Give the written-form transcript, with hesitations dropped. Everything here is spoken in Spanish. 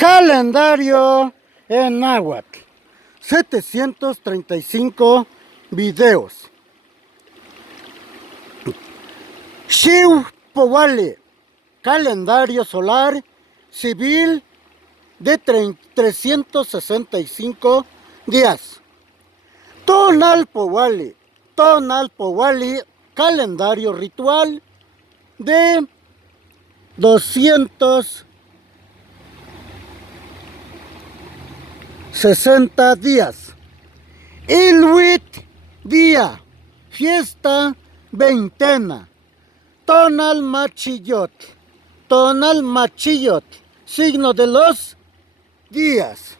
Calendario en náhuatl. 735 videos. Xiu Powale. Calendario solar civil de 365 días. Tonal Powale. Calendario ritual de 260 días. Iluit día, fiesta veintena. Tonal Machillot, signo de los días.